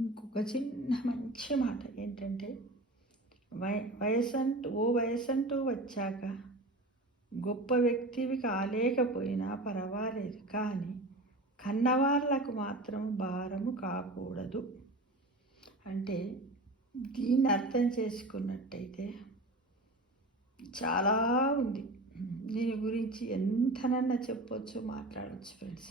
ఇంకొక చిన్న మంచి మాట ఏంటంటే, వయసంటూ వచ్చాక గొప్ప వ్యక్తివి కాలేకపోయినా పర్వాలేదు, కానీ కన్నవాళ్ళకు మాత్రం భారము కాకూడదు. అంటే దీన్ని అర్థం చేసుకున్నట్టయితే చాలా ఉంది. దీని గురించి ఎంతనన్నా చెప్పొచ్చు, మాట్లాడవచ్చు ఫ్రెండ్స్.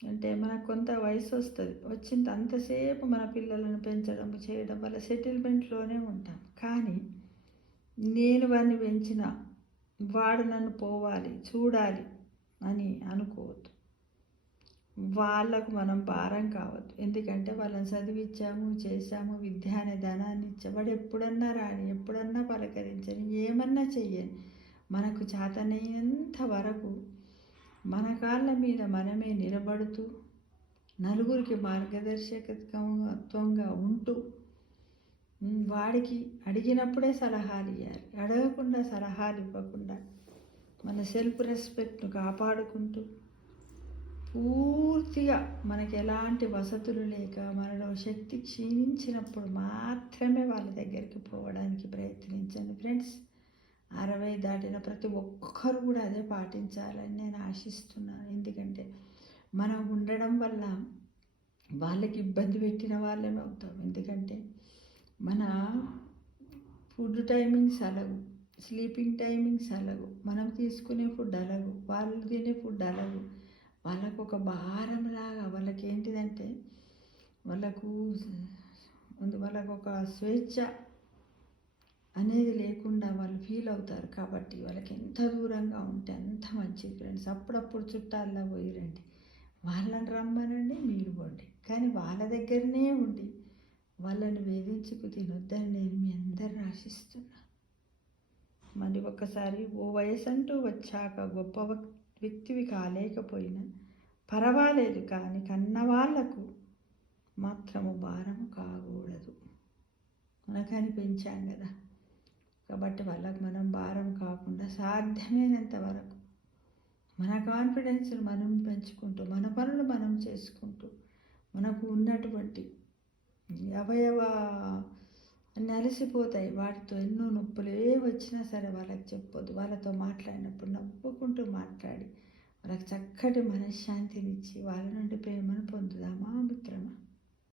అంటే మనకు కొంత వయసు వస్తుంది, వచ్చింది అంతసేపు మన పిల్లలను పెంచడం చేయడం వల్ల సెటిల్మెంట్లోనే ఉంటాం. కానీ నేను వాడిని పెంచిన, వాడు నన్ను పోవాలి చూడాలి అని అనుకోవద్దు. వాళ్ళకు మనం భారం కావద్దు. ఎందుకంటే వాళ్ళని చదివించాము, చేశాము, విద్య అనే ధనాన్ని ఇచ్చాము. వాడు ఎప్పుడన్నా రాని, ఎప్పుడన్నా పలకరించని, ఏమన్నా చెయ్యని, మనకు చేతనైనంత వరకు మన కాళ్ళ మీద మనమే నిలబడుతూ నలుగురికి మార్గదర్శకత్వంగా ఉంటూ వాడికి అడిగినప్పుడే సలహాలు ఇవ్వాలి. అడగకుండా సలహాలు ఇవ్వకుండా మన సెల్ఫ్ రెస్పెక్ట్ను కాపాడుకుంటూ పూర్తిగా మనకి ఎలాంటి వసతులు లేక మనలో శక్తి క్షీణించినప్పుడు మాత్రమే వాళ్ళ దగ్గరికి పోవడానికి ప్రయత్నించండి ఫ్రెండ్స్. 60 దాటిన ప్రతి ఒక్కరు కూడా అదే పాటించాలని నేను ఆశిస్తున్నాను. ఎందుకంటే మనం ఉండడం వల్ల వాళ్ళకి ఇబ్బంది పెట్టిన వాళ్ళమే అవుతాం. ఎందుకంటే మన ఫుడ్ టైమింగ్స్ అలాగు, స్లీపింగ్ టైమింగ్స్ అలాగు, మనం తీసుకునే ఫుడ్ అలాగు, వాళ్ళు తినే ఫుడ్ అలాగు. వాళ్ళకు ఒక భారంలాగా, వాళ్ళకి ఏంటిదంటే వాళ్ళకు ఒక స్వేచ్ఛ అనేది లేకుండా వాళ్ళు ఫీల్ అవుతారు. కాబట్టి వాళ్ళకి ఎంత దూరంగా ఉంటే అంత మంచిది ఫ్రెండ్స్. అప్పుడప్పుడు చుట్టాల్లో పోయిరండి, వాళ్ళని రమ్మనండి, మీరు పోండి, కానీ వాళ్ళ దగ్గరనే ఉండి వాళ్ళని వేధించుకు తినొద్దని నేను మీ అందరిని ఆశిస్తున్నా. మరి ఒక్కసారి వయసంటూ వచ్చాక గొప్ప వ్యక్తివి కాలేకపోయినా పర్వాలేదు, కానీ కన్నవాళ్లకు మాత్రము భారము కాకూడదు. మనకని పెంచాం కదా, కాబట్టి వాళ్ళకు మనం భారం కాకుండా సాధ్యమైనంత వరకు మన కాన్ఫిడెన్స్ని మనం పెంచుకుంటూ, మన పనులు మనం చేసుకుంటూ, మనకు ఉన్నటువంటి అవయవ అన్నీ అలసిపోతాయి, వాటితో ఎన్నో నొప్పులు వచ్చినా సరే వాళ్ళకి చెప్పొద్దు. వాళ్ళతో మాట్లాడినప్పుడు నవ్వుకుంటూ మాట్లాడి వాళ్ళకి చక్కటి మనశ్శాంతినిచ్చి వాళ్ళ నుండి ప్రేమను పొందుదామా మిత్రమా.